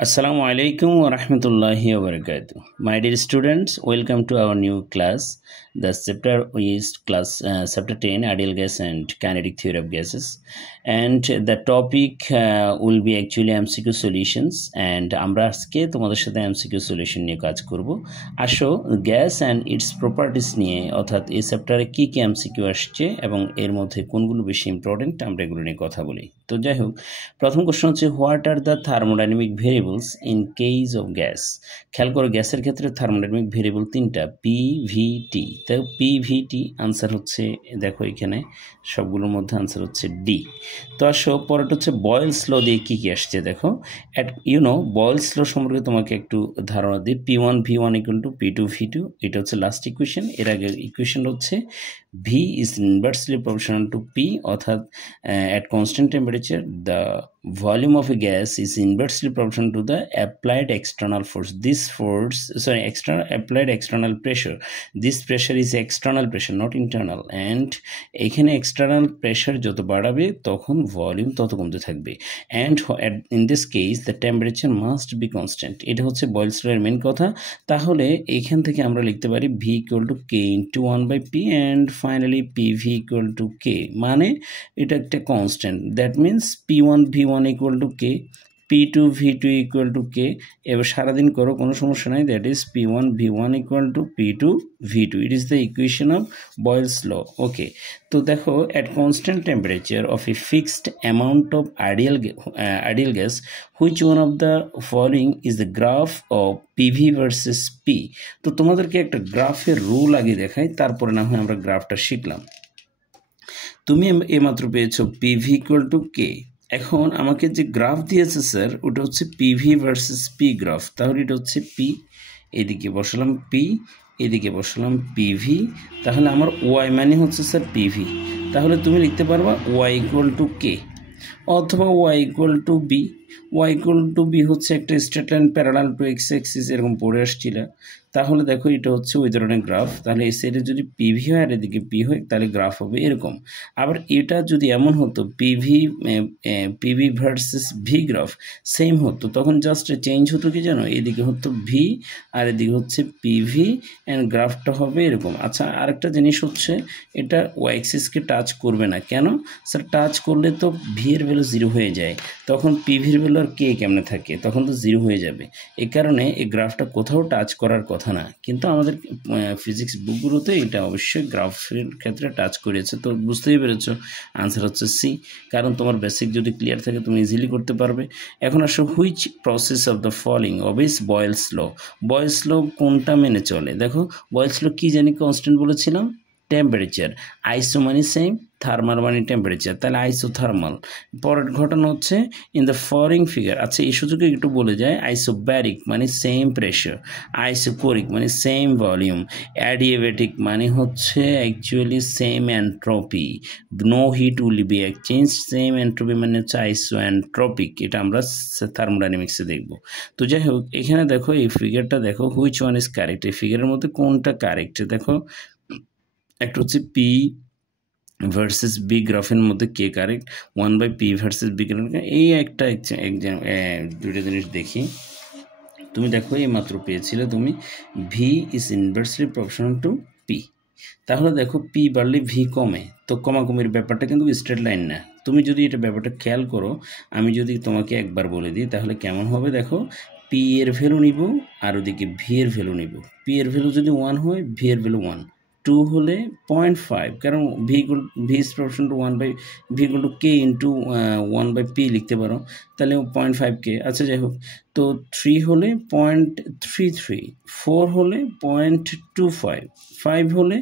Assalamu alaikum wa rahmatullahi wa barakatuh. My dear students, welcome to our new class. The chapter is chapter 10, ideal gas and kinetic theory of gases. And the topic will be actually MCQ solutions. And আমরা আজকে তোমাদের সাথে MCQ solution নিয়ে কাজ করব। আসো gas and its properties নিয়ে অর্থাৎ এই চ্যাপ্টারে কি কি MCQ আসছে এবং এর মধ্যে কোনগুলো বেশি ইম্পর্টেন্ট আমরা এগুলো নিয়ে কথা বলি। তো যাই হোক, প্রথম কোশ্চেন হচ্ছে what are the thermodynamic variables in case of gas. খেয়াল করো গ্যাসের ক্ষেত্রে থার্মোডাইনামিক ভেরিয়েবল তিনটা, পিভিটি। তো পিভিটি আনসার হচ্ছে, দেখো এখানে সবগুলোর মধ্যে আনসার হচ্ছে ডি। তো আসো পরেরটা হচ্ছে বয়েলস ল দিয়ে কি কি আসছে দেখো। বয়েলস ল সম্পর্কে তোমাকে একটু ধারণা দিই। P1 V1 equal to P2 V2, এটা হচ্ছে লাস্ট ইকুয়েশন। এর আগের ইকুয়েশন হচ্ছে V is inversely proportional to P, অর্থাৎ at constant temperature the volume of a gas is inversely proportional to the applied external force. Applied external pressure. This pressure is external pressure, not internal. And এখানে external pressure যত বাড়াবে তখন volume তত কমতে থাকবে। And in this case the temperature must be constant. এটা হচ্ছে বয়েলস ল এর মেন কথা। তাহলে এখান থেকে আমরা লিখতে পারি V equal to K into 1/P and finally PV equal to K, মানে এটা একটা constant. That means P1 V1 equal to K, P2 V2 equal to K। এবার সারাদিন করো, কোনো সমস্যা নাই। That is P1 V1 equal to P2 V2. It is the equation of Boyle's law. Okay, তো দেখো at constant temperature of a fixed amount of ideal gas, which one of the following is the graph of PV versus P? তো তোমাদেরকে একটা গ্রাফের rule আগে দেখাই, তারপরে না হয় আমরা গ্রাফটা শিখলাম। তুমি এইমাত্র পেয়েছো PV equal to K। এখন আমাকে যে গ্রাফ দিয়েছে স্যার, ওটা হচ্ছে পিভি ভার্সেস পি গ্রাফ। তাহলে এটা হচ্ছে পি, এদিকে বসালাম পি, এদিকে বসালাম পিভি। তাহলে আমার ওয়াই মানে হচ্ছে স্যার পিভি। তাহলে তুমি লিখতে পারবা ওয়াই ইকুয়াল টু কে অথবা y equal to b. Y equal to b হচ্ছে একটা straight line parallel to x axis, এরকম পড়ে আসছিল। তাহলে দেখো এটা হচ্ছে ওই ধরনের গ্রাফ। তাহলে এই সাইডে যদি পিভি হয় আর এদিকে পি হয় তাহলে গ্রাফ হবে এরকম। আবার এটা যদি এমন হতো PV versus V graph same হতো, তখন জাস্ট চেঞ্জ হতো কি জানো, এদিকে হতো ভি আর এদিকে হচ্ছে পিভি অ্যান্ড গ্রাফটা হবে এরকম। আচ্ছা, আরেকটা জিনিস হচ্ছে এটা ওয়াই অ্যাক্সিসকে টাচ করবে না। কেন স্যার? টাচ করলে তো ভি এর ভ্যালু জিরো হয়ে যায়, তখন পিভির ভ্যালু আর কে কেমনে থাকে, তখন তো জিরো হয়ে যাবে। এই কারণে এই গ্রাফটা কোথাও টাচ করার কথা না, কিন্তু আমাদের ফিজিক্স বুকগুলোতে এটা অবশ্যই গ্রাফের ক্ষেত্রে টাচ করেছে। তো বুঝতেই পেরেছো আনসার হচ্ছে সি, কারণ তোমার বেসিক যদি ক্লিয়ার থাকে তুমি ইজিলি করতে পারবে। এখন আসো, which process of the following obeys Boyle's law. Boyle's law কোনটা মেনে চলে? দেখো বয়েলস ল কি জানি কনস্ট্যান্ট বলেছিলাম, টেম্পারেচার। আইসো মানে সেম, থার্মাল মানে টেম্পারেচার, তাহলে আইসোথার্মাল। পরের ঘটনা হচ্ছে ইন দ্য ফলোইং ফিগার। আচ্ছা, এই সুযোগে একটু বলে যায়, আইসোব্যারিক মানে সেম প্রেশার, আইসোকোরিক মানে সেম ভলিউম, অ্যাডিয়াবেটিক মানে হচ্ছে actually same entropy, no heat will be exchange, same entropy মানে হচ্ছে আইসো এন্ট্রপিক। এটা আমরা থার্মোডাইনামিক্সে দেখব। তো যাই হোক, এখানে দেখো এই ফিগারটা দেখো, হুইচ ওয়ান ইজ কারেক্ট, এই ফিগারের মধ্যে কোনটা কারেক্ট। দেখো একটা হচ্ছে পি ভার্সেস বি গ্রাফের মধ্যে কে correct, 1/P versus B graph. এই একটা দুইটা জিনিস দেখি। তুমি দেখো এই মাত্র পেয়েছিলে তুমি V is inversely proportional to P. তাহলে দেখো পি বাড়লে ভি কমে, তো কমাকমির ব্যাপারটা কিন্তু স্ট্রেট লাইন না। তুমি যদি এটা ব্যাপারটা খেয়াল করো, আমি যদি তোমাকে একবার বলে দিই তাহলে কেমন হবে দেখো, পি এর ভ্যালু নিব আর ওদিকে ভি এর ভ্যালু নিব। পি এর ভ্যালু যদি 1 হয়, ভি এর ভ্যালু 1, 2 হলে 0.5, কারণ ভি ইজ প্রপোর্শনাল টু 1/ভি equal to K into 1/P লিখতে পারো, তাহলে 0.5K। আচ্ছা যাই হোক, তো 3 হলে 0.33, 4 হলে 0.25, 5 হলে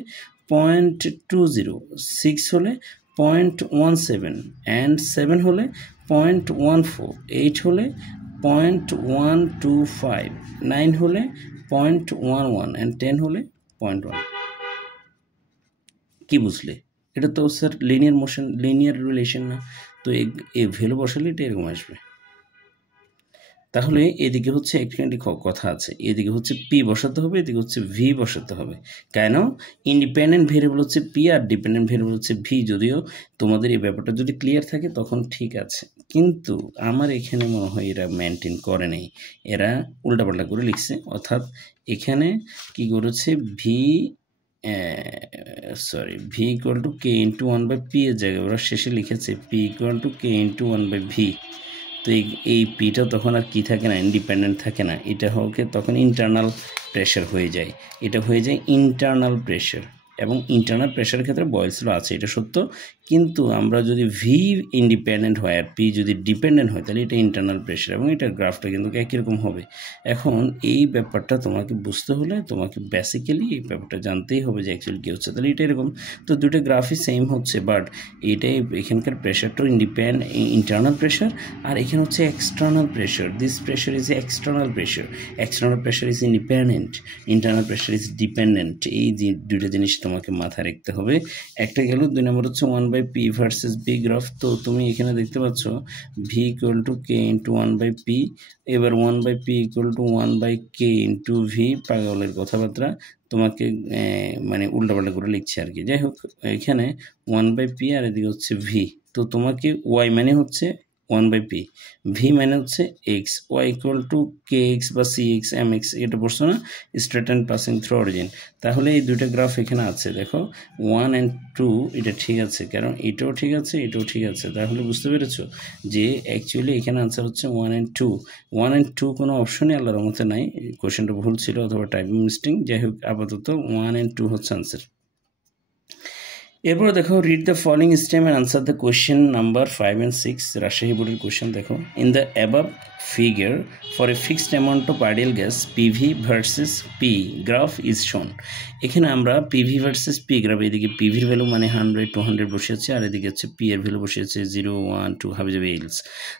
0.20, 6 হলে 0.17 অ্যান্ড 7 হলে 0.14, 8 হলে 0.125, 9 হলে 0.11 অ্যান্ড 10 হলে 0.1। কি বুঝলে? এটা তো sir linear motion, linear relation না, তো এই ভ্যালু বসালে এটা এরকম আসবে। তাহলে এদিকে হচ্ছে একটি কথা আছে, এদিকে হচ্ছে পি বসাতে হবে, এদিকে হচ্ছে ভি বসাতে হবে। কেন? ইন্ডিপেন্ডেন্ট ভেরিয়েবল হচ্ছে পি আর ডিপেন্ডেন্ট ভেরিয়েবল হচ্ছে ভি। যদিও তোমাদের এই ব্যাপারটা যদি ক্লিয়ার থাকে তখন ঠিক আছে, কিন্তু আমার এখানে মনে হয় এরা মেনটেন করে নেই, এরা উল্টাপাল্টা করে লিখছে। অর্থাৎ এখানে কি করেছে, V V equal to K into 1/p এর জায়গায় ওরা শেষে লিখেছে P equal to K into 1/v। তো এই পিটা তখন আর কি থাকে না, ইন্ডিপেন্ডেন্ট থাকে না, এটা হোকে তখন ইন্টারনাল প্রেশার হয়ে যায়, এটা হয়ে যায় ইন্টারনাল প্রেশার। এবং ইন্টারনাল প্রেশারের ক্ষেত্রে বয়েলস ল আছে, এটা সত্য। কিন্তু আমরা যদি ভি ইন্ডিপেন্ডেন্ট হয় আর পি যদি ডিপেন্ডেন্ট হয় তাহলে এটা ইন্টারনাল প্রেশার, এবং এটার গ্রাফটা কিন্তু একই রকম হবে। এখন এই ব্যাপারটা তোমাকে বুঝতে হলে তোমাকে বেসিক্যালি এই ব্যাপারটা জানতেই হবে যে অ্যাকচুয়ালি কী হচ্ছে। তাহলে এটা এরকম, তো দুটো গ্রাফই সেম হচ্ছে, বাট এটাই এখানকার প্রেশারটা ইন্টারনাল প্রেশার, আর এখানে হচ্ছে external pressure. This pressure is external pressure, external pressure is independent, internal pressure is dependent. এই দুটো জিনিস তোমাকে মাথায় রাখতে হবে। একটা গেল, 2 নম্বর হচ্ছে 1/p ভার্সেস বি গ্রাফ। তো তুমি এখানে দেখতে পাচ্ছ V equal to K into 1/p, এবার 1/p equal to 1/k into V. পাগলের কথাবার্তা, তোমাকে মানে উল্টাপাল্টা করে লিখছে আর কি। যাই হোক, এখানে 1/p আর এদিকে হচ্ছে ভি। তো তোমাকে ওয়াই মানে হচ্ছে 1/p, ভি মানে হচ্ছে x, y equal to k x বা সি এক্স এম এক্স, এটা পড়ছো না, straight and passing through origin. তাহলে এই দুটো গ্রাফ এখানে আছে, দেখো 1 and 2 এটা ঠিক আছে, কারণ এটাও ঠিক আছে এটাও ঠিক আছে। তাহলে বুঝতে পেরেছো যে অ্যাকচুয়ালি এখানে আনসার হচ্ছে 1 and 2। 1 and 2 কোনো অপশনই আল্লাহর রহমতে নাই, কোশ্চেনটা ভুল ছিল অথবা টাইপিং মিস্টেক। যাই হোক, আপাতত 1 and 2 হচ্ছে আনসার। এরপর দেখো, read the following stem and answer the question number 5 and 6 Rajshahi বোর্ডের কোয়েশ্চেন। দেখো, in the above figure for a fixed amount of ideal gas PV versus P graph is shown। এখানে আমরা PV versus P গ্রাফ, এদিকে PV এর value মানে 100 200 বসিয়েছে, আর এদিকে হচ্ছে P এর ভ্যালু বসিয়েছে 0 1 2 হাবি যাবে else.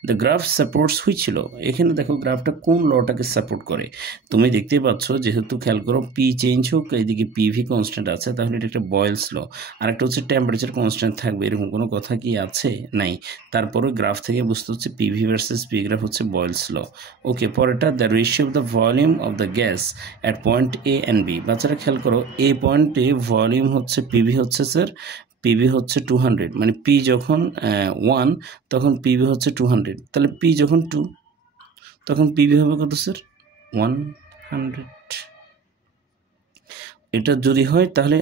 The graph supports which ছিল, এখানে দেখো গ্রাফটা কোন লটাকে সাপোর্ট করে। তুমি দেখতে পাচ্ছ, যেহেতু খেয়াল করো P চেঞ্জ হোক, এদিকে PV কনস্ট্যান্ট আছে, তাহলে এটা একটা বয়েলস ল। আর একটা হচ্ছে টেম্পারেচার কনস্ট্যান্ট থাকবে, এরকম কোনো কথা কি আছে? নাই। তারপরে গ্রাফ থেকে বুঝতে হচ্ছে PV ভার্সেস P গ্রাফ হচ্ছে বয়েলস ল। ওকে, পরেরটা, the ratio of the volume of the gas at point a and b. বাচ্চারা খেয়াল করো, এ পয়েন্টে ভলিউম হচ্ছে পিভি হচ্ছে স্যার, পিভি হচ্ছে 200, মানে পি যখন 1 তখন পিভি হচ্ছে 200, তাহলে পি যখন 2 তখন পিভি হবে কত স্যার? 100। এটা যদি হয় তাহলে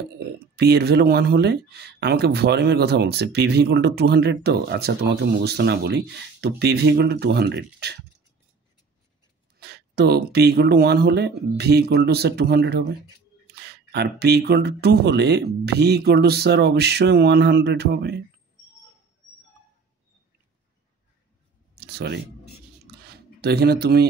পি এর ভ্যালু 1 হলে আমাকে ভলিউমের কথা বলছে, পিভি ইকুয়াল টু 200। তো আচ্ছা, তোমাকে মুখস্থ না বলি, তো পিভি ইকুয়াল টু 200, তো পি ইকুয়াল টু 1 হলে ভি ইকুয়াল টু স্যার 200 হবে, আর পি ইকুয়াল টু 2 হলে ভি ইকুয়াল টু স্যার অবশ্যই 100 হবে। সরি, তো এখানে তুমি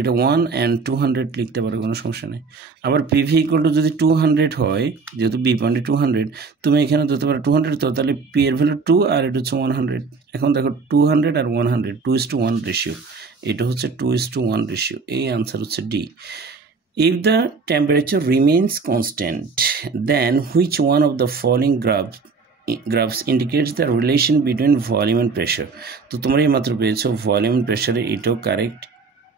এটা 1 and 200 লিখতে পারো, কোনো সমস্যা নেই। আবার পিভি ইকুয়াল টু যদি 200 হয়, যেহেতু বি পয়েন্টে 200, তুমি এখানে ধরতে পারো 200, তো তাহলে পি এর ভ্যালু 2 আর এটা হচ্ছে 100। এখন দেখো 200 আর 100 2:1 রেশিও, এটা হচ্ছে 2:1 রেশিও। এই আনসার হচ্ছে D. If the temperature remains constant, then which one of the following graphs indicates the relation between volume and pressure? তো তোমরা এই মাত্র পেয়েছো ভলিউম প্রেশারে, এটাও কারেক্ট,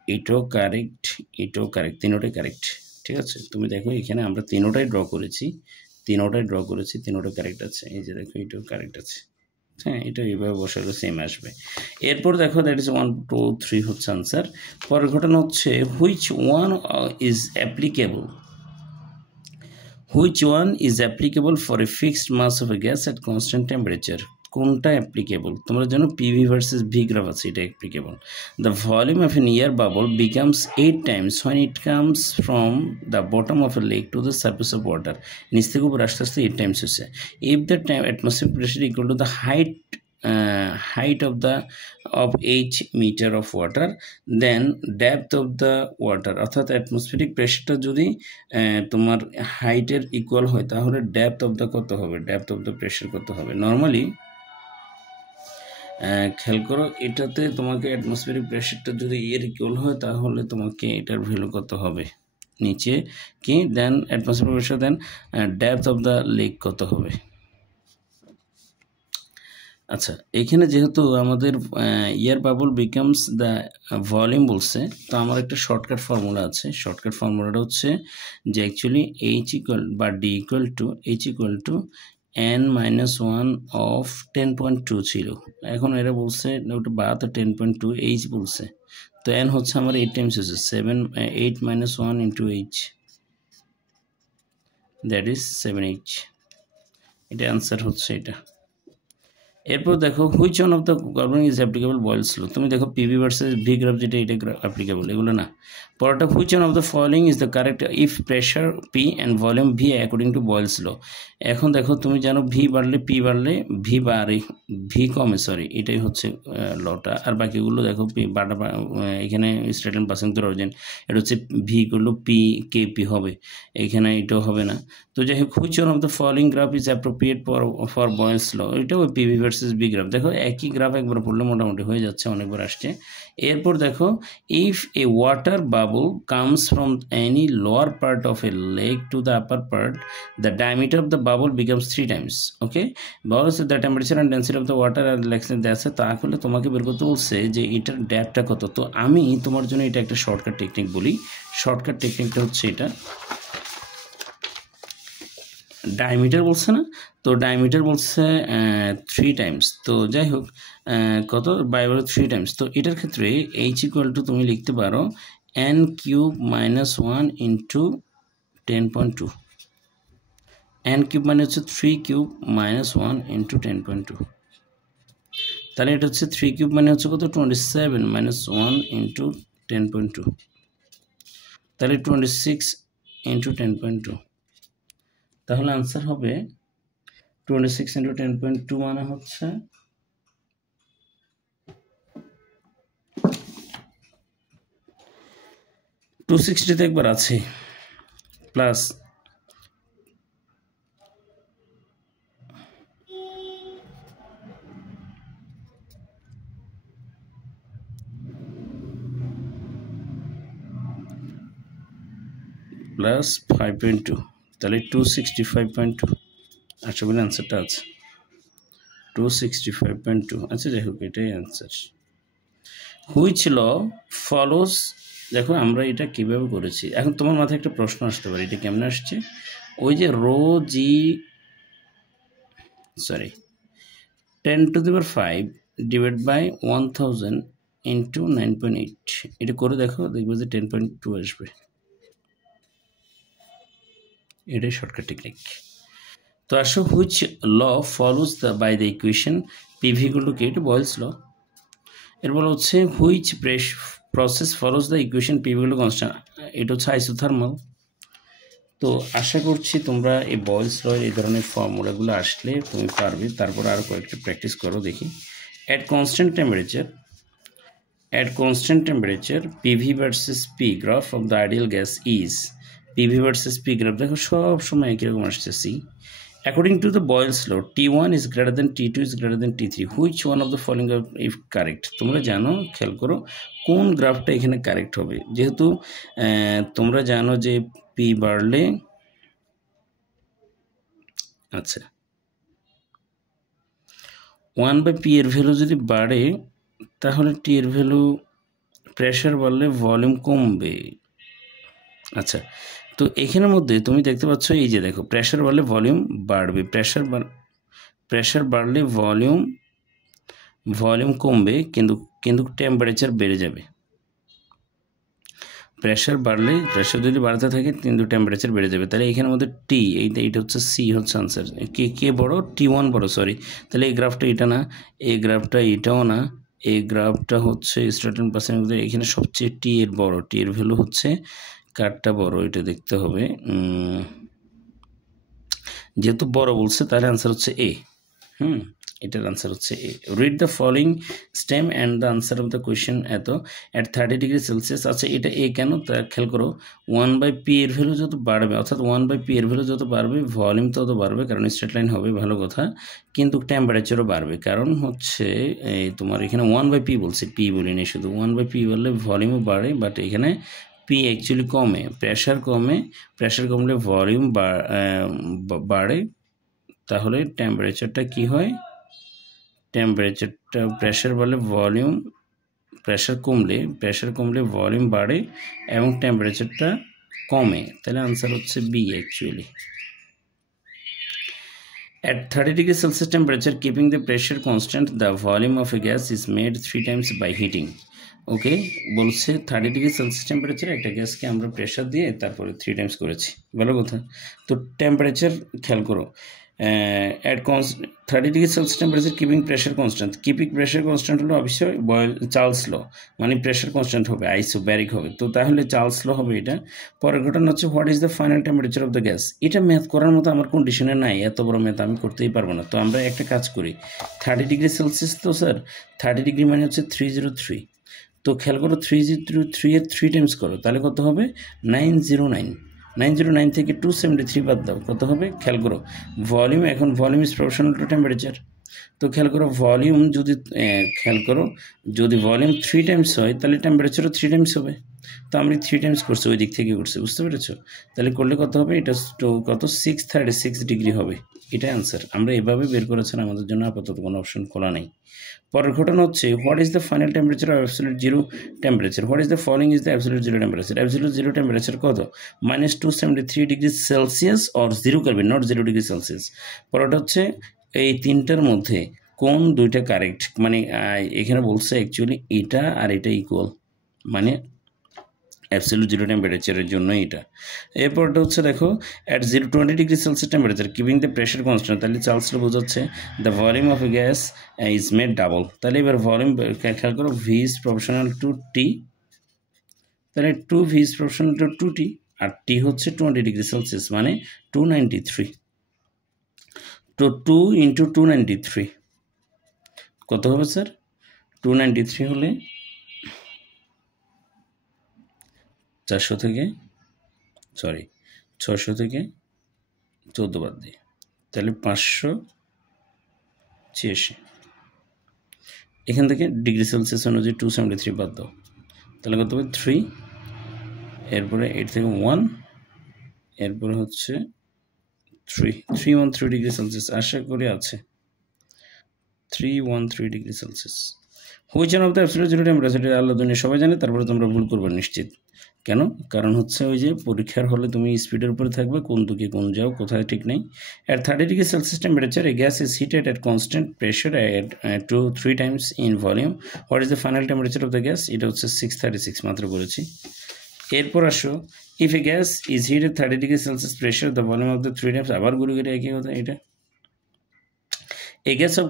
এটাও কারেক্ট, এটাও কারেক্ট, তিনোটাই কারেক্ট। ঠিক আছে, তুমি দেখো এখানে আমরা তিনোটাই ড্র করেছি, তিনোটা কারেক্ট আছে। এই যে দেখো, এটাও কারেক্ট আছে। হ্যাঁ, এটা এইভাবে বসালে সেম আসবে। এরপর দেখো, দ্যাট ইজ 1 2 3 হচ্ছে আনসার। পরের ঘটনা হচ্ছে, which one is applicable for a fixed mass of a gas at constant temperature. কোনটা অ্যাপ্লিকেবল? তোমরা জানো পিভি ভার্সেস ভি গ্রাফ আছে, এটা applicable. The volume of an air bubble becomes 8 times when it comes from the bottom of a lake to the surface of water। নিচ থেকে উপর আস্তে আস্তে 8 times হচ্ছে। If the atmospheric pressure equal to the height of each meter of water, then depth of the water, অর্থাৎ atmospheric প্রেশারটা যদি তোমার হাইটের ইকুয়াল হয় তাহলে ডেপথ অফ দ্য কত হবে, ডেপথ অফ দ্য প্রেশার কত হবে। নর্মালি খেয়াল করো, এটাতে তোমাকে অ্যাটমসফেরিক প্রেশারটা যদি এর ইকুয়াল হয় তাহলে তোমাকে এটার ভ্যালু কত হবে নিচে কি, then atmospheric pressure, then depth of the lake কত হবে। আচ্ছা, এখানে যেহেতু আমাদের air bubble becomes the volume বলছে, তো আমার একটা শর্টকাট ফর্মুলা আছে। শর্টকাট ফর্মুলাটা হচ্ছে যে অ্যাকচুয়ালি এইচ ইকুয়াল বা D equal to H equal to n-1 of 10.2 ছিল। এখন এরা বলছে ওটা বা তো 10.2 এইচ বলছে, তো n হচ্ছে আমার 8 টাইমস হচ্ছে 8 - 1 into H, that is 7h। এটা অ্যান্সার হচ্ছে এটা। এরপর দেখো which one of the carbon is applicable Boyle's law. তুমি দেখো পিভি ভার্সেস ভি গ্রাফ, যেটা এটা অ্যাপ্লিকেবল, এগুলো না। পরটা which one of the following is the correct if pressure P and volume V according to Boyle's law. এখন দেখো তুমি জানো ভি বাড়লে পি বাড়লে ভি বাড়ে, ভি কমে, সরি এটাই হচ্ছে লটা। আর বাকিগুলো দেখো পি বাটা, এখানে straight line passing through origin, এটা হচ্ছে ভি করলো পি কে পি হবে, এখানে এটাও হবে না। তো যাই হোক which one of the following graph is appropriate for Boyle's law, এটাও পিভি ভার্সেস বি গ্রাফ। দেখো একই গ্রাফ একবার পড়লে মোটামুটি হয়ে যাচ্ছে, অনেকবার আসছে। এরপর দেখো if a water bubble comes from any lower part of a lake to the upper part, the diameter of the bubble becomes 3 times. Okay, bubble হচ্ছে the temperature and density of the water আর লেক্সেন আছে, তাহলে তোমাকে বের করতে বলছে যে এটার ড্যাপটা কত। তো আমি তোমার জন্য এটা একটা শর্টকাট টেকনিক বলি। শর্টকাট টেকনিকটা হচ্ছে এটা, ডায়ামিটার বলছে না, তো ডায়ামিটার বলছে 3 টাইমস। তো যাই হোক কত বাই 3 টাইমস, তো এটার ক্ষেত্রে এইচ ইকুয়াল টু তুমি লিখতে পারো n cube -1 into 10.2। n cube মানে হচ্ছে 3 কিউব -1 ইন্টু 10.2, তাহলে এটা হচ্ছে 3 কিউব মানে হচ্ছে কত 27 -1 ইন্টু 10.2, তাহলে 26 ইন্টু 10.2। তাহলে আনসার হবে 26 ইন্টু 10.2 মানে হচ্ছে 260 একবার আছে, প্লাস প্লাস 5.2, তাহলে 265.2। আশা করি অ্যান্সারটা আছে 265.2। আচ্ছা যাই হোক এটাই অ্যান্সার। হুইচ ল ফলোস, দেখো আমরা এটা কীভাবে করেছি। এখন তোমার মাথায় একটা প্রশ্ন আসতে পারে, এটা কেমন আসছে। ওই যে rho g, sorry 10⁵ divide by 1000 into 9.8, এটা করে দেখো, দেখবে যে 10.2 আসবে। এটাই শর্টকাট টেকনিক। তো আসো which law follows the by the equation PV equal to K, এটা বয়েলস ল। এরপর হচ্ছে which process follows the equation PV equal to constant, এটা হচ্ছে আইসোথার্মাল। তো আশা করছি তোমরা এই বয়েলস ল এই ধরনের ফর্মুলাগুলো আসলে তুমি পারবে। তারপর আরও কয়েকটা প্র্যাকটিস করো দেখি। At constant temperature PV versus P graph of the ideal gas is, PV versus P graph দেখো সব সময় একই রকম আসছে। C according to the Boyle's law T1 is greater than T2 is greater than T3, which one of the following if correct। তোমরা জানো, খেয়াল করো কোন গ্রাফটা এখানে কারেক্ট হবে। যেহেতু তোমরা জানো যে পি বাড়লে, আচ্ছা 1/p এর ভ্যালু যদি বাড়ে তাহলে টি এর ভ্যালু, প্রেশার বাড়লে ভলিউম কমবে। আচ্ছা, তো এখানের মধ্যে তুমি দেখতে পাচ্ছ এই যে দেখো প্রেশার বাড়লে ভলিউম বাড়বে, প্রেশার বাড়লে ভলিউম কমবে, কিন্তু টেম্পারেচার বেড়ে যাবে। প্রেশার যদি বাড়তে থাকে কিন্তু টেম্পারেচার বেড়ে যাবে। তাহলে এখানের মধ্যে টি, এইটা হচ্ছে সি হচ্ছে আনসার। কে বড়, T1 বড়, সরি। তাহলে এই গ্রাফটা এটা না, এই গ্রাফটা এটাও না, এই গ্রাফটা হচ্ছে স্ট্যান্ডার্ড পার্সেন্টের মধ্যে এখানে সবচেয়ে টি এর বড়, টি এর ভ্যালু হচ্ছে কারটা বড়, এটা দেখতে হবে। যেহেতু বড় বলছে তাহলে আনসার হচ্ছে এ। এটার আনসার হচ্ছে A. Read the following stem and the answer of the question এত অ্যাট 30°C। আচ্ছা এটা এ কেন, তা খেয়াল করো 1/p এর ভ্যালু যত বাড়বে, অর্থাৎ 1/p এর ভ্যালু যত বাড়বে ভলিউম তত বাড়বে, কারণ স্ট্রেট লাইন হবে, ভালো কথা। কিন্তু টেম্পারেচারও বাড়বে, কারণ হচ্ছে এই তোমার এখানে 1/p বলছে, পি বলিনি, শুধু 1/p বললে ভলিউমও বাড়ে, বাট এখানে পি অ্যাকচুয়ালি কমে, প্রেশার কমলে ভলিউম বাড়ে, তাহলে টেম্পারেচারটা কি হয়, টেম্পারেচারটা প্রেশার বলে ভলিউম, প্রেশার কমলে ভলিউম বাড়ে এবং টেম্পারেচারটা কমে, তাহলে আনসার হচ্ছে B actually. At 30 degrees Celsius temperature, keeping the pressure constant, the volume of a gas is made 3 times by heating. ওকে, বলছে 30 ডিগ্রি সেলসিয়াস টেম্পারেচারে একটা গ্যাসকে আমরা প্রেশার দিয়ে তারপরে 3 টাইমস করেছি, ভালো কথা। তো টেম্পারেচার খেয়াল করো, at 30 degree Celsius temperature keeping pressure constant, keeping pressure constant হলো অবশ্যই চার্লস ল, মানে প্রেশার কনস্ট্যান্ট হবে, আইসোব্যারিক হবে, তো তাহলে চার্লস ল হবে এটা। পরের ঘটনা হচ্ছে what is the final temperature of the gas. এটা ম্যাথ করার মতো আমার কন্ডিশনে নাই, এত বড় ম্যাথ আমি করতেই পারবো না। তো আমরা একটা কাজ করি, 30 ডিগ্রি সেলসিয়াস, তো স্যার 30 ডিগ্রি মানে হচ্ছে 303, তো খেয়াল করো 303 এর 3 টাইমস করো, তাহলে কত হবে 909, 909 থেকে 273 বাদ দাও, কত হবে খেয়াল করো। ভলিউম, এখন volume is proportional two temperature, তো খেয়াল করো ভলিউম যদি খেয়াল করো যদি ভলিউম 3 টাইমস হয় তাহলে টেম্পারেচারও 3 টাইমস হবে, তো আমি 3 টাইমস করছি, ওই দিক থেকে করছি, বুঝতে পেরেছো? তাহলে করলে কত হবে, এটা কত 636 ডিগ্রি হবে, এটা অ্যান্সার। আমরা এভাবে বের করেছেন, আমাদের জন্য আপাতত কোনো অপশন খোলা নেই। পরের ঘটনা হচ্ছে what is the final temperature of absolute zero temperature, what is the following is the absolute zero temperature. Absolute zero temperature কত, -273 degree Celsius or 0 kelvin, not 0 degree Celsius. পরেরটা হচ্ছে এই তিনটার মধ্যে কোন দুইটা কারেক্ট, মানে এখানে বলছে অ্যাকচুয়ালি এটা আর এটা ইকুয়াল, মানে অ্যাবসলিউট জিরো টেম্পারেচারের জন্য এটা। এরপরটা হচ্ছে দেখো at 20 degree Celsius temperature keeping the pressure constant, তাহলে চার্লসটা বোঝাচ্ছে the volume of a gas is made double, তাহলে এবার ভলিউম খেয়াল করো, ভি ইজ প্রপোর্শনাল টু টি, তাহলে 2 ভি ইজ প্রপোর্শনাল টু 2 টি, আর টি হচ্ছে 20 ডিগ্রি সেলসিয়াস মানে 293, তো 2 × 293 কত হবে স্যার, 293 হলে 600 থেকে 14 বাদ দিই, তাহলে 586, এখান থেকে ডিগ্রি সেলসিয়াস অনুযায়ী 273 বাদ দাও, তাহলে কত হবে 3, এরপরে 8 থেকে 1, এরপরে হচ্ছে 313 ডিগ্রি সেলসিয়াস, আশা করি আছে 313 degree Celsius. Which one of the absolute zero temperature, আল্লাহ দুনিয়া সবাই জানে, তারপরে তোমরা ভুল করবে নিশ্চিত। কেন, কারণ হচ্ছে ওই যে পরীক্ষার হলে তুমি স্পিডের উপরে থাকবে, কোন দিকে কোন যাও কোথায় ঠিক নেই। At 30 degree Celsius temperature A gas is heated at constant pressure at 2-3 Times in volume, what is the final temperature of the gas, এটা হচ্ছে 636 মাত্র করেছি। এরপর আসো, if A gas is heated 30 degree Celsius pressure the volume of the 3 Times, আবার ঘুরে ঘুরে একই কথা এটা। A gas of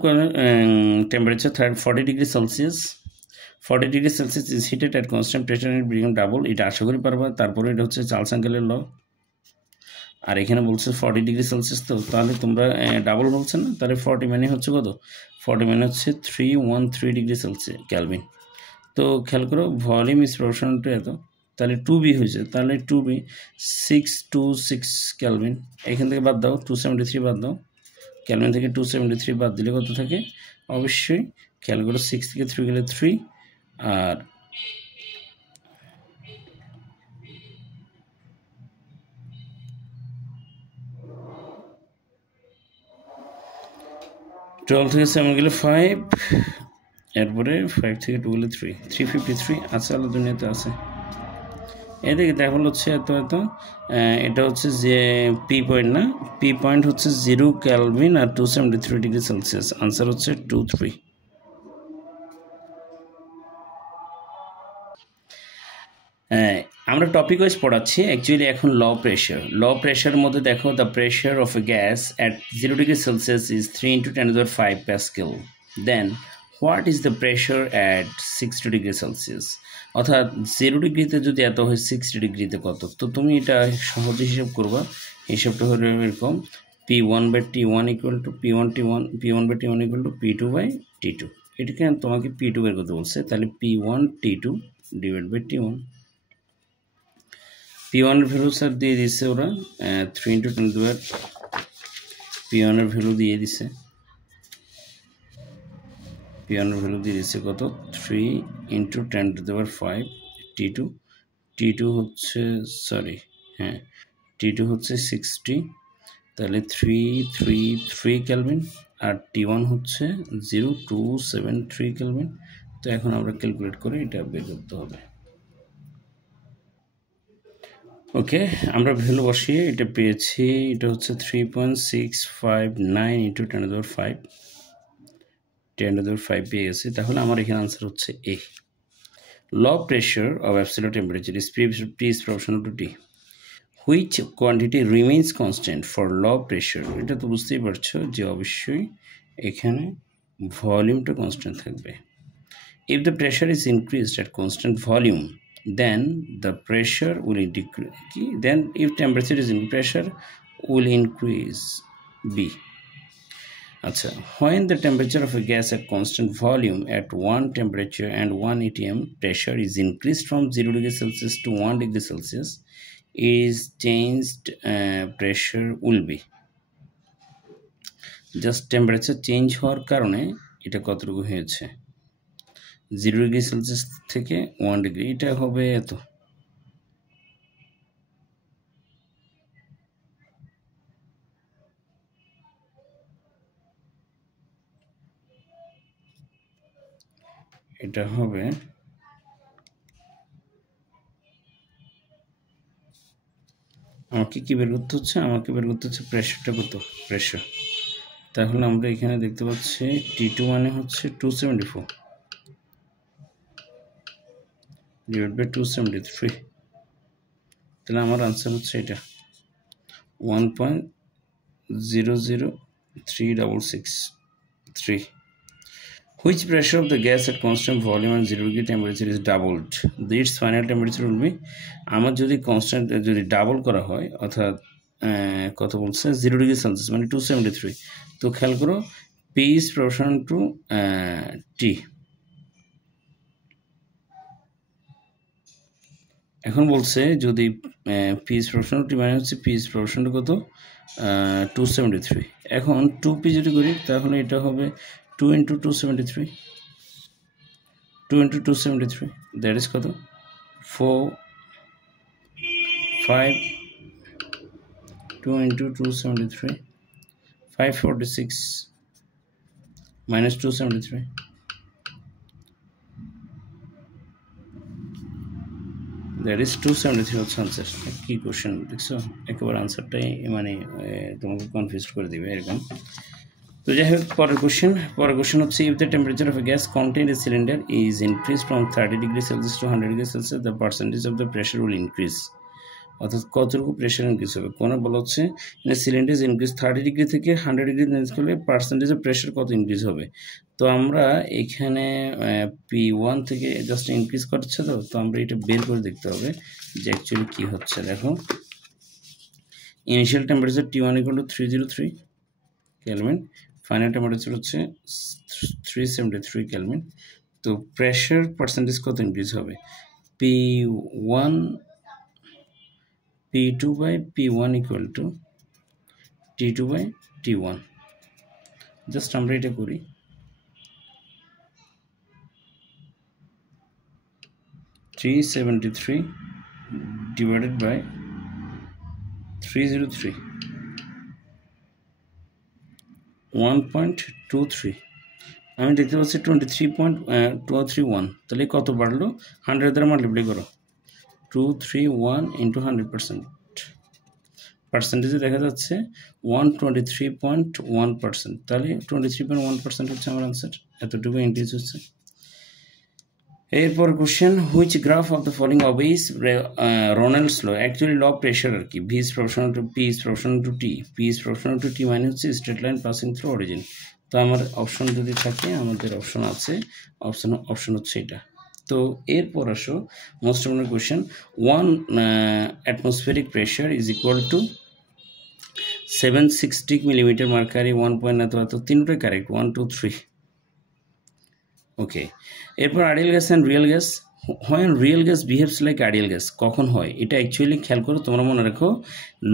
temperature 40 degrees Celsius, 40 degrees Celsius is heated at constant pressure and it become double, এটা আশা করি পারবা। তারপরে এটা হচ্ছে চার্লস আঙ্কেলের ল, আর এখানে বলছে 40 ডিগ্রি সেলসিয়াস, তো তাহলে তোমরা ডাবল বলছে না, তাহলে 40 মানে হচ্ছে কত, 40 মানে হচ্ছে 313 ডিগ্রি সেলসিয়াস ক্যালভিন। তো খেয়াল করো ভলিউম ইজ প্রপোর্শনাল টু এত, তাহলে 2b হয়েছে, তাহলে 2b 626 ক্যালভিন, এখান থেকে বাদ দাও 273 বাদ দাও, ক্যালভিন থেকে 273 বাদ দিলে কত থাকে, অবশ্যই খেয়াল করো 6 থেকে 3 গেলে 3, আর টুয়েলভ থেকে 7 গেলে 5, এরপরে 5 থেকে 2 গেলে 353 আছে, আলাদা দুনিয়াতে আছে। এদিকে দেখা হচ্ছে এত এটা হচ্ছে যে পি পয়েন্ট না, পি পয়েন্ট হচ্ছে 0 ক্যালভিন আর 273 ডিগ্রি সেলসিয়াস, আনসার হচ্ছে 23। আমরা টপিক ওয়াইজ পড়াচ্ছি অ্যাকচুয়ালি, এখন ল প্রেশারের মধ্যে দেখো the pressure of a gas at 0 degree Celsius is 3 × 10⁵ pascal, then what is the pressure at 60 degree Celsius, অর্থাৎ 0 ডিগ্রিতে যদি এত হয় 60 ডিগ্রিতে কত, তো তুমি এটা সহজে হিসাব করবা। হিসাবটা হলো এরকম, P1/T1 equal to P1/T1 equal to P2/T2, এটাকে তোমাকে P2 বের করতে বলছে, তাহলে P1T2 divide by T1। P1 এর ভ্যালু স্যার দিয়ে দিচ্ছে ওরা 3 × 10⁵, P1 এর ভ্যালু দিয়ে দিচ্ছে, P1 এর ভ্যালু দিয়ে দিচ্ছে কত 3 × 10⁵, T2 হচ্ছে T2 হচ্ছে 60, তাহলে 333 ক্যালভিন, আর T1 হচ্ছে 0273 কেলভিন। তো এখন আমরা ক্যালকুলেট করে এটা বের করতে হবে। ওকে, আমরা ভ্যালু বসিয়ে এটা পেয়েছি, এটা হচ্ছে 3.659 ইন্টু 10⁵ 10⁵ পেয়ে গেছি। তাহলে আমার এখানে আনসার হচ্ছে এ। Law pressure of absolute temperature is P is proportional to T. Which quantity remains constant for law pressure? এটা তো বুঝতেই পারছো যে অবশ্যই এখানে ভলিউমটা কনস্ট্যান্ট থাকবে। If the pressure is increased at constant volume, then the pressure will decrease. Then if temperature is in pressure will increase B. Achha, when the temperature of a gas at constant volume at 1 temperature and 1 atm pressure is increased from 0 degree Celsius to 1 degree Celsius, is changed pressure will be. Just temperature change হওয়ার কারণে এটা কতটুকু হয়েছে, 0 degree Celsius থেকে 1 degree, এটা হবে এত। এটা হবে আমাকে কি বের করতে হচ্ছে, আমাকে বের করতে হচ্ছে প্রেশারটা কত, প্রেশার। তাহলে আমরা এখানে দেখতে পাচ্ছি T2 মানে হচ্ছে 274 ডিভাইড বাই 273। তাহলে আমার আনসার হচ্ছে এটা 1.003663। Which pressure of the gas at constant volume and 0 degree temperature is doubled? Its final temperature will be, আমার যদি কনস্ট্যান্ট যদি ডাবল করা হয় অর্থাৎ কত বলছে 0 ডিগ্রি সেলসিয়াস মানে 273। তো খেয়াল করো P is proportional to T। এখন বলছে যদি P is proportional to T মানে হচ্ছে P is proportional to কত 273। এখন 2P যদি করি তাহলে এটা হবে 2 into 273, 2 into 273, that is কত 4 5 2 into 273 546 minus 273, that is 273 হচ্ছে আনসার। কি কোশ্চেন দেখছো, একেবারে আনসারটাই মানে তোমাকে কনফিউজ করে দিবে এরকম। তো যাই হোক পরের কোশ্চেন হচ্ছে if the temperature of a gas contained in a cylinder is increased from 30 degree Celsius to 100 degree Celsius, the percentage of the pressure will increase. অর্থাৎ কতটুকু প্রেশার ইনক্রিজ হবে, কোনো বলা হচ্ছে সিলিন্ডার ইনক্রিজ 30 ডিগ্রি থেকে 100 degree increase করলে percentage of pressure কত increase হবে। তো আমরা এখানে P1 থেকে জাস্ট ইনক্রিজ করছে, তো আমরা এটা বের করে দেখতে হবে যে অ্যাকচুয়ালি কী হচ্ছে। দেখো initial temperature T1 = 303 kelvin, final temperature হচ্ছে 373 কেলভিন। তো প্রেশার পার্সেন্টেজ কত ইনক্রিজ হবে, P2 by P1 equal to T2 by T1। Just আমরা এটা করি, (373) divided by 303 1.23। আমি দেখতে পাচ্ছি 23.231। তাহলে কত বাড়লো, 100 দ্বারা মাল্টিপ্লাই করো, 231 into 100%, পার্সেন্টেজে দেখা যাচ্ছে 123.1%। তাহলে 23.1% হচ্ছে আমার আনসার, এতটুকু ইনক্রিজ হচ্ছে। এরপর question, which graph of the following obeys রোনেলস ল। অ্যাকচুয়ালি ল প্রেশার আর কি, V is proportional to P is proportional to T, P is proportional to T মানে হচ্ছে straight line passing through origin. তো আমার option যদি থাকে, আমাদের অপশন আছে, অপশন হচ্ছে এটা। তো এরপর আসো most important question, 1 atmospheric pressure is equal to 760 millimeter mercury, 1 point এত এত, তিনটাই কারেক্ট, 1 2 3। ওকে, এরপর ideal gas and real gas. When real gas behaves like ideal gas, কখন হয় এটা অ্যাকচুয়ালি খেয়াল করো, তোমরা মনে রাখো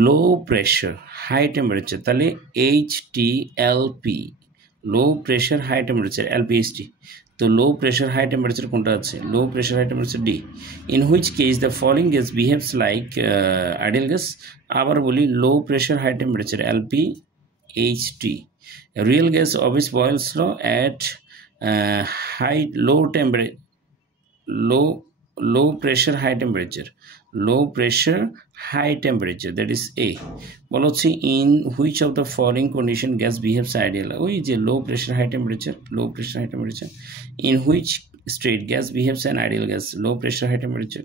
লো প্রেশার হাই টেম্পারেচার, তাহলে HTLP, low pressure high temperature, LPHT। তো লো প্রেশার হাই টেম্পারেচার কোনটা আছে, low pressure high temperature D. In which case the following gas behaves like ideal gas. আবার বলি low pressure high temperature LPHT, A real gas always boils low at low pressure high temperature, that is A. বলা হচ্ছে in which of the following condition gas behaves ideal, ওই যে low pressure high temperature, in which state gas behaves an ideal gas, low pressure high temperature.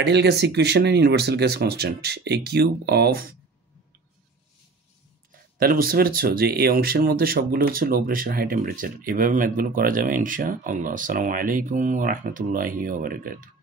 Ideal gas equation and universal gas constant, a cube of, তাহলে বুঝতে পেরেছো যে এই অংশের মধ্যে সবগুলো হচ্ছে লো প্রেশার হাই টেম্পারেচার। এভাবে ম্যাথগুলো করা যাবে ইনশাআল্লাহ। আসসালামু আলাইকুম ওয়া রাহমাতুল্লাহি ওয়া বারাকাতুহু।